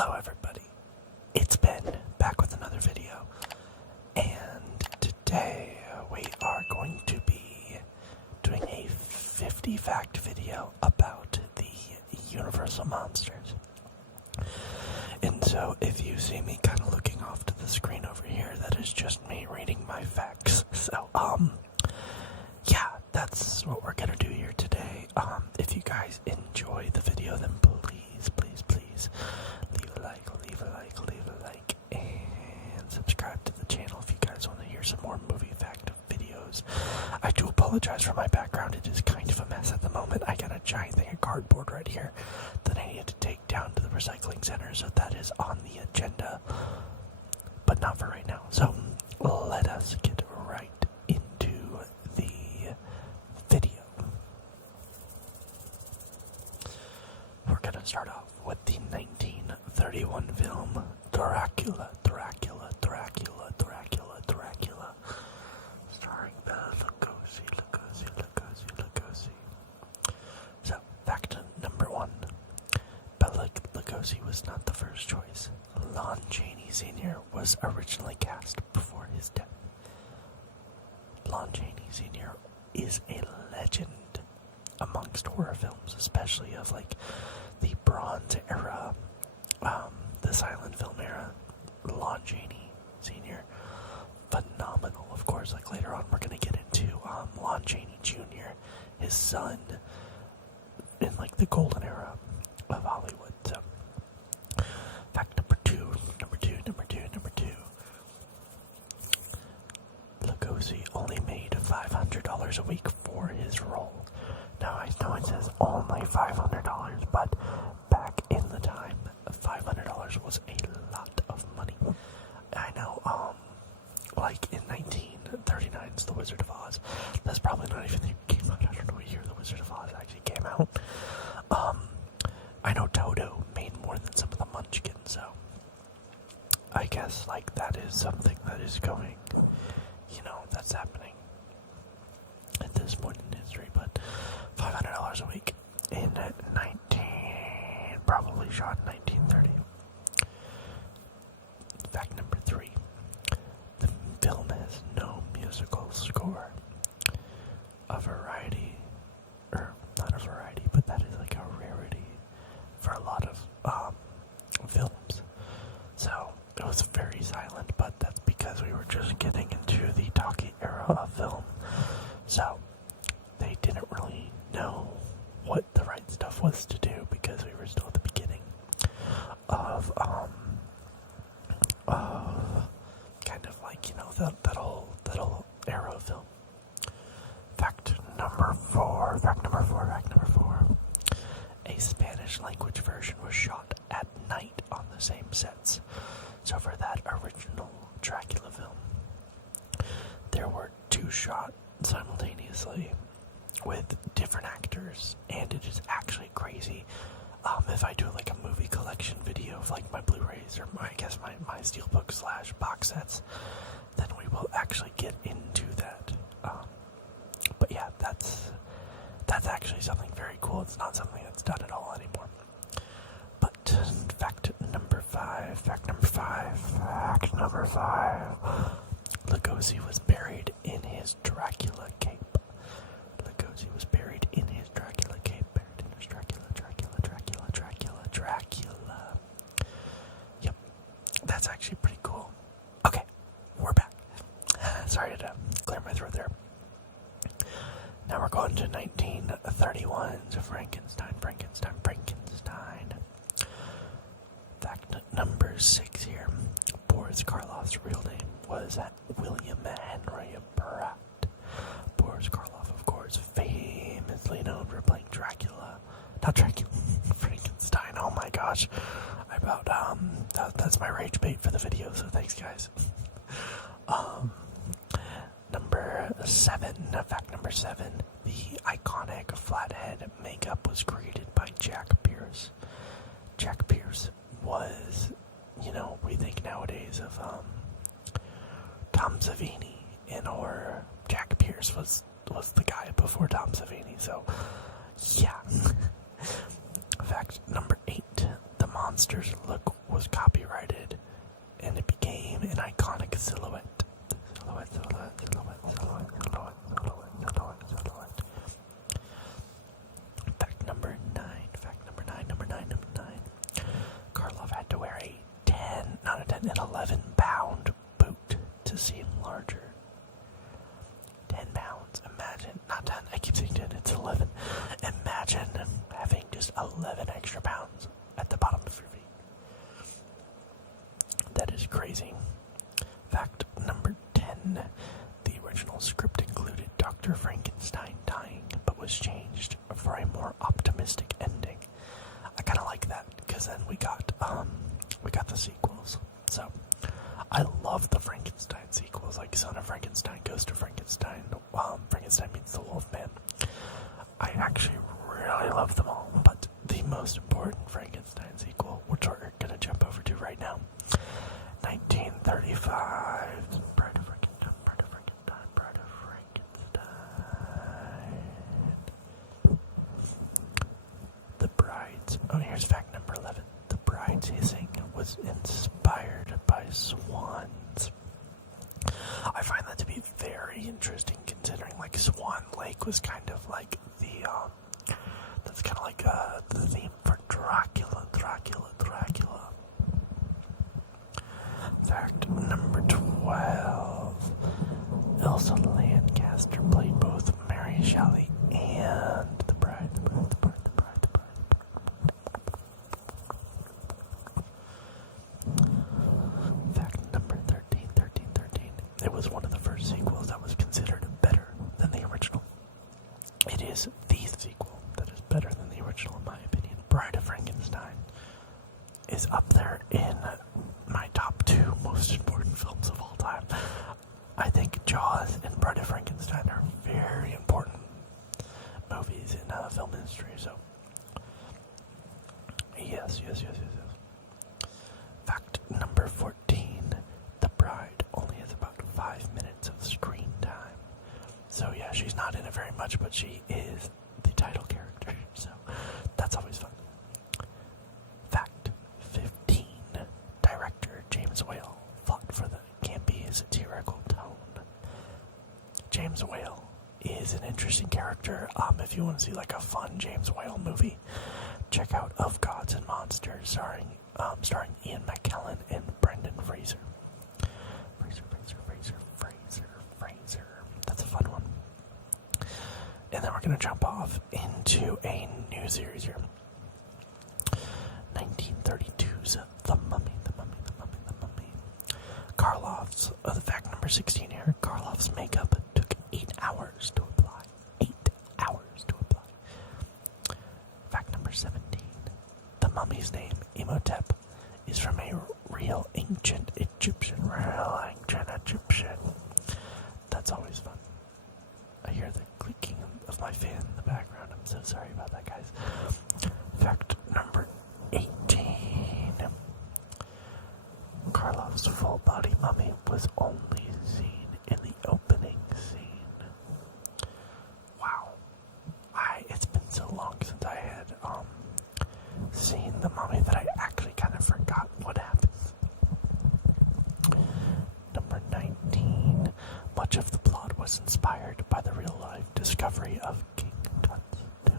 Hello everybody, it's Ben, back with another video, and today we are going to be doing a 50 fact video about the Universal Monsters. And so if you see me kind of looking off to the screen over here, that is just me reading my facts. So, yeah, that's what we're gonna do here today. If you guys enjoy the video, then please leave a like, and subscribe to the channel if you guys want to hear some more movie fact videos. I do apologize for my background, it is kind of a mess at the moment. I got a giant thing of cardboard right here that I need to take down to the recycling center, so that is on the agenda, but not for right now. So, let us get right into the video. We're gonna start off with the 1931 film Dracula, starring Bela Lugosi. So, fact number 1. Bela Lugosi was not the first choice. Lon Chaney Sr. was originally cast before his death. Lon Chaney Sr. is a legend amongst horror films, especially of like the Bronze era, the silent film era. Lon Chaney Sr. phenomenal. Of course, like later on we're gonna get into Lon Chaney Jr., his son, in like the golden era of Hollywood. So, fact number two. Lugosi only made $500 a week for his role. Now I know it says only $500, but back in the time, $500 was a lot of money. I know, like in 1939's The Wizard of Oz, that's probably not even the came out. I don't know what year The Wizard of Oz actually came out. I know Toto made more than some of the Munchkins, so I guess like that is something that is going, that's happening at this point in history. But $500 a week in probably shot in 1930. Fact number 3. The film has no musical score. A variety, or not a variety, but that is like a rarity for a lot of films. So it was very silent, but that's because we were just getting into the talkie era of film. So they didn't really know what the right stuff was to do because we were still at the beginning of kind of like, that whole era of film. Fact number 4. A Spanish language version was shot at night on the same sets. So for that original Dracula film, there were 2 shot simultaneously with different actors, and it is actually crazy. If I do like a movie collection video of like my Blu-rays or my steelbook / box sets, then we will actually get into that. But yeah, that's actually something very cool. It's not something that's done at all anymore. But fact number 5. Lugosi was buried in his Dracula cape. Yep, that's actually pretty cool. Okay, we're back. Sorry to clear my throat there. Now we're going to 1931's Frankenstein. Fact number 6 here. Boris Karloff's real name was William Henry Pratt. Boris Karloff, of course, famously known for playing Frankenstein. Oh my gosh. That's my rage bait for the video, so thanks guys. Fact number 7, the iconic flathead makeup was created by Jack Pierce. Jack Pierce was, we think nowadays of Tom Savini in horror. Jack Pierce was the guy before Tom Savini, so yeah. Fact number 8, the monsters look was copyrighted, and it became an iconic silhouette. Silhouette, silhouette, silhouette, silhouette, silhouette, silhouette, silhouette, silhouette. Fact number 9. Karloff had to wear a an 11-pound boot to seem larger. 10 pounds. Imagine, not 10, I keep saying 10, it's 11. Imagine having just 11 extra pounds at the bottom of your feet. That is crazy. Fact number 10. The original script included Dr. Frankenstein dying, but was changed for a more optimistic ending. I kind of like that, because then we got the sequels. So, I love the Frankenstein sequels, like Son of Frankenstein, Ghost of Frankenstein, Frankenstein Meets the Wolfman. I actually really love them all, but the most important Frankenstein sequel, which we're going to jump over to right now, 1935, Bride of Frankenstein. The Bride's, here's fact number 11. The Bride's hissing was inspired by swans. I find that to be very interesting, considering like Swan Lake was kind of like that's kind of like the theme for Dracula. Fact number 12. Elsa Lancaster played both Mary Shelley and the Bride. Fact number 13. It was one of the first sequels that was considered better than the original. It is the sequel that is better than the original, in my opinion. Bride of Frankenstein is up there in my top 2 most important films of all time. I think Jaws and Bride of Frankenstein are very important movies in film history, so yes. Fact number 14. The Bride only has about 5 minutes of screen time. So yeah, she's not in it very much, but she is the title character, so that's always fun. Fact 15. Director James Whale fought for the campy, satirical tone. James Whale is an interesting character. If you want to see like a fun James Whale movie, check out Of Gods and Monsters, starring Ian McKellen and Brendan Fraser. Fraser. That's a fun one. And then we're going to jump off into a new series here. 1932's The Mummy. Karloff's, fact number 16 here, Karloff's makeup took 8 hours to apply. 8 hours to apply. Fact number 17. The mummy's name, Imhotep, is from a real ancient Egyptian. That's always fun. I hear the clicking of my fan in the background. I'm so sorry about that, guys. Fact number 18. Karloff's full-body mummy was only seen in the opening scene. Wow. It's been so long since I had seen the mummy that I actually kind of forgot what happens. Number 19. Much of the plot was inspired by the real-life discovery of King Tut's tomb.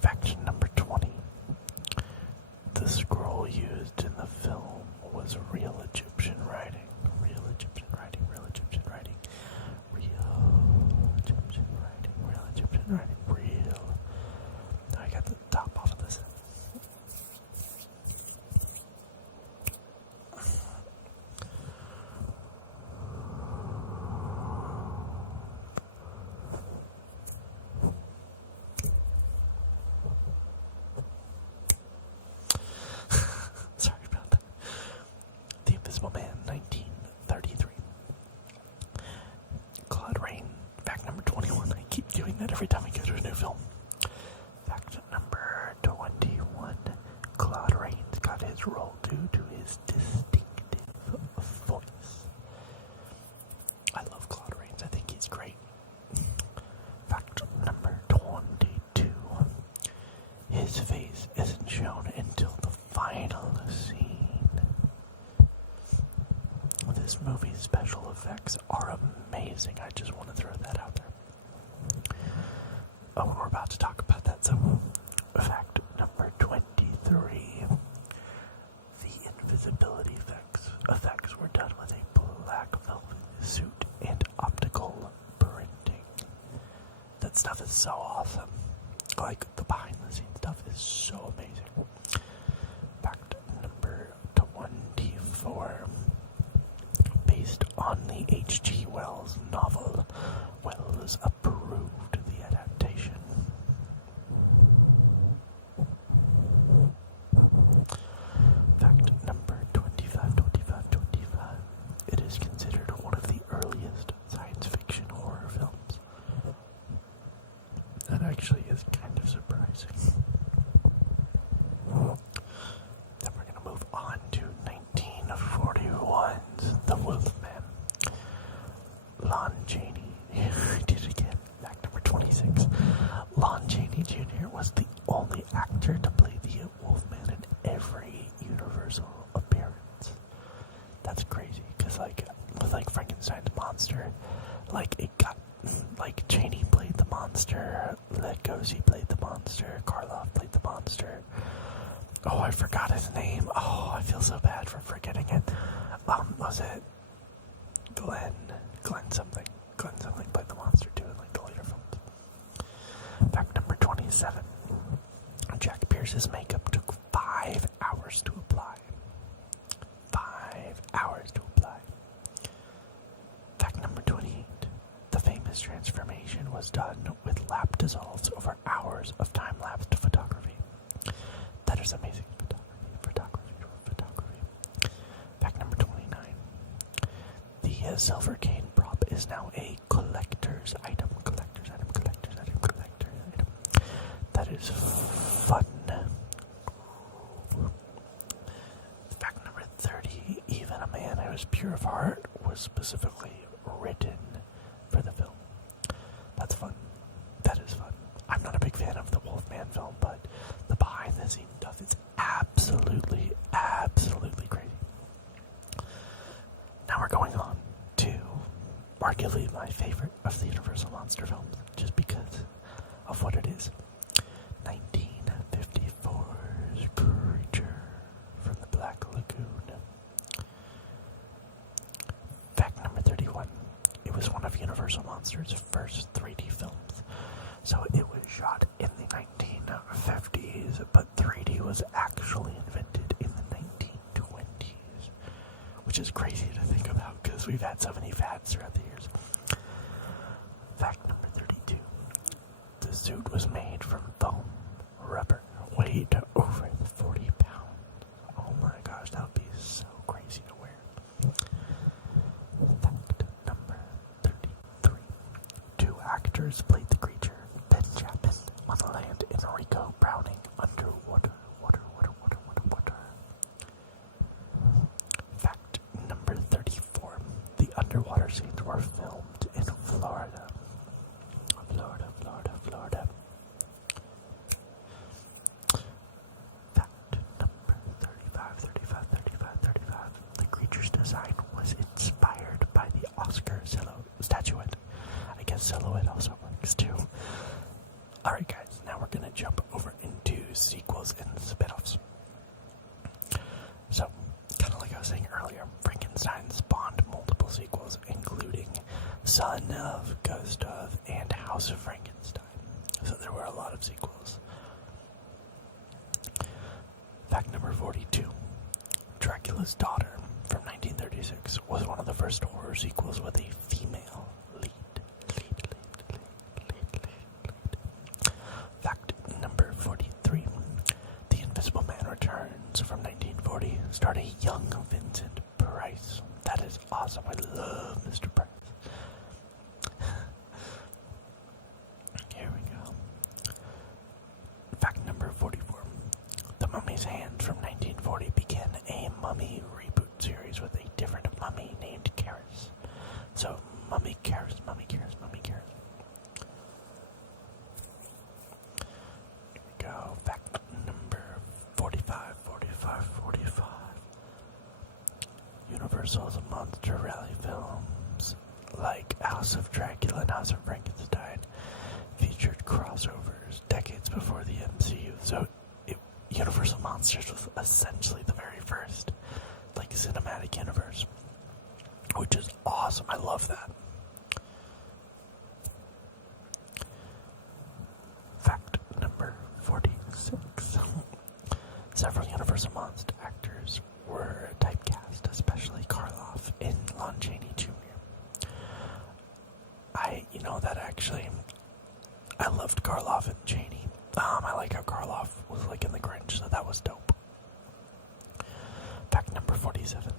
Fact number 20. The scroll used in the film was real Egyptian writing. Now I got the top off of this. Sorry about that. The Invisible Man, 1933. Claude Rains. Fact number 21. I keep doing that every time we go to a new film. Fact number 21. Claude Rains got his role due to his distinctive voice. I love Claude Rains. I think he's great. Fact number 22. his face isn't shown until the final scene. This movie's special effects are amazing. I just want to throw that out there. Oh, we're about to talk about that. So, fact number 23. The invisibility effects were done with a black velvet suit and optical printing. That stuff is so awesome. Like, the behind the scenes stuff is so amazing. Fact number 24. Based on the H.G. Wells novel, Wells approved the adaptation. Fact number 25. It is considered one of the earliest science fiction horror films. That actually is kind of surprising. Then we're going to move on to 1941's The Wolfman. Lon Chaney. I did it again. Fact number 26. Lon Chaney Jr. was the only actor to play the Wolfman in every Universal appearance. That's crazy, because with Frankenstein's monster, it got, Chaney played the monster, Legosi played the monster, Karloff played the monster. Oh, I forgot his name. Oh, I feel so bad for forgetting it. Was it Glenn something? Glenn something played the monster too in the later films. Fact number 27. Jack Pierce's makeup took 5 hours to apply. 5 hours to apply. Fact number 28. The famous transformation was done with lap dissolves over hours of time-lapsed photography. That is amazing photography. Fact number 29. The silver cane prop is now a collector's item. That is fun. Fact number 30. Even a Man Who Is Pure of Heart was specifically written for the film. That's fun. That is fun. I'm not a big fan of the Wolfman film, but the behind-the-scenes stuff is absolutely crazy. Now we're going on to arguably my favorite of the Universal Monster films, just because of what it is. 1954's Creature from the Black Lagoon. Fact number 31. It was one of Universal Monsters' first 3D films. So it was shot in the 1950s, but 3D was actually invented in the 1920s. Which is crazy to think about, because we've had so many fads throughout the years. Fact number 32. The suit was made from foam rubber, weighed over 40 pounds. Oh my gosh, that would be so crazy to wear. Fact number 33. 2 actors played the creature. Ben Chapman on land and Rico Browning underwater. Fact number 34. The underwater scenes were filmed in Florida. Fact number 35. The creature's design was inspired by the Oscar statuette. I guess silhouette also works too. Alright guys, now we're going to jump over into sequels and spin-offs. So, kind of like I was saying earlier, Frankenstein spawned multiple sequels, including Son of, Ghost of, and House of Frankenstein. So there were a lot of sequels. Fact number 42. Dracula's Daughter from 1936 was one of the first horror sequels with a female lead. Fact number 43. The Invisible Man Returns from 1940 starred a young Vincent Price. That is awesome. I love Mr. Price. Here we go. Fact number 44. The Mummy's Hand from 1940 began a Mummy reboot series with a different mummy named Karis. So, Mummy Karis. Here we go. Fact Universal's monster rally films like House of Dracula and House of Frankenstein featured crossovers decades before the MCU. So Universal Monsters was essentially the very first cinematic universe, which is awesome. I love that. Fact number 46. Several Universal Monster actors were typecast, especially Karloff in Lon Chaney Jr. I loved Karloff and Chaney. I like how Karloff was in The Grinch, so that was dope. Fact number 47.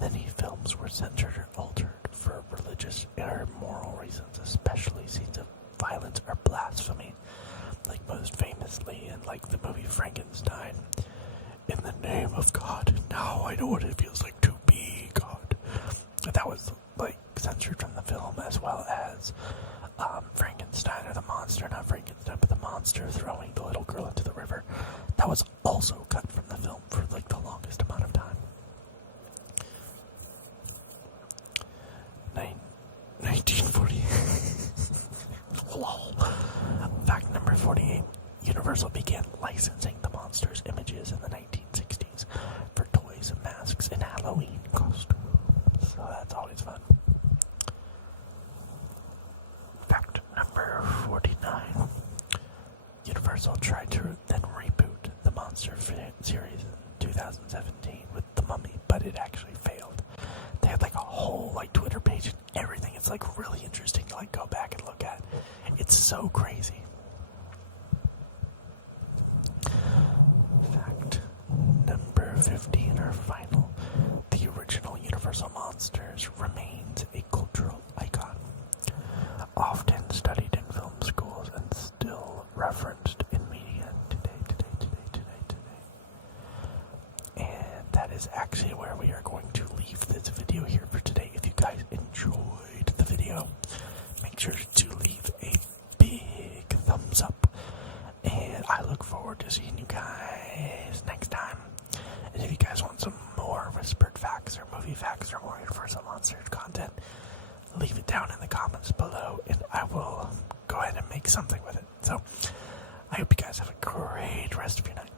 Many films were censored or altered for religious or moral reasons, especially scenes of violence or blasphemy, most famously in the movie Frankenstein. In the name of God, now I know what it feels like to be God. That was censored from the film, as well as Frankenstein, or the monster, not Frankenstein, but the monster throwing the little girl into the river. That was also cut from the film for the longest amount of time. 1940. Lol. Fact number 48. Universal began licensing the monsters' images in the 1960s for toys and masks and Halloween costumes. So that's always fun. Fact number 49. Universal tried to then reboot the monster series in 2017 with The Mummy, but it actually failed. They had a whole Twitter page and everything. It's really interesting to go back and look at. It's so crazy. Fact number 15, our final. The original Universal Monsters remains a cultural icon, often studied in film schools and still referenced in media today. And that is actually where we are going to leave this video here for today. If you guys enjoyed the video, make sure to leave a big thumbs up. And I look forward to seeing you guys next time. And if you guys want some more whispered facts or movie facts or more Universal Monsters content, leave it down in the comments below and I will go ahead and make something with it. So I hope you guys have a great rest of your night.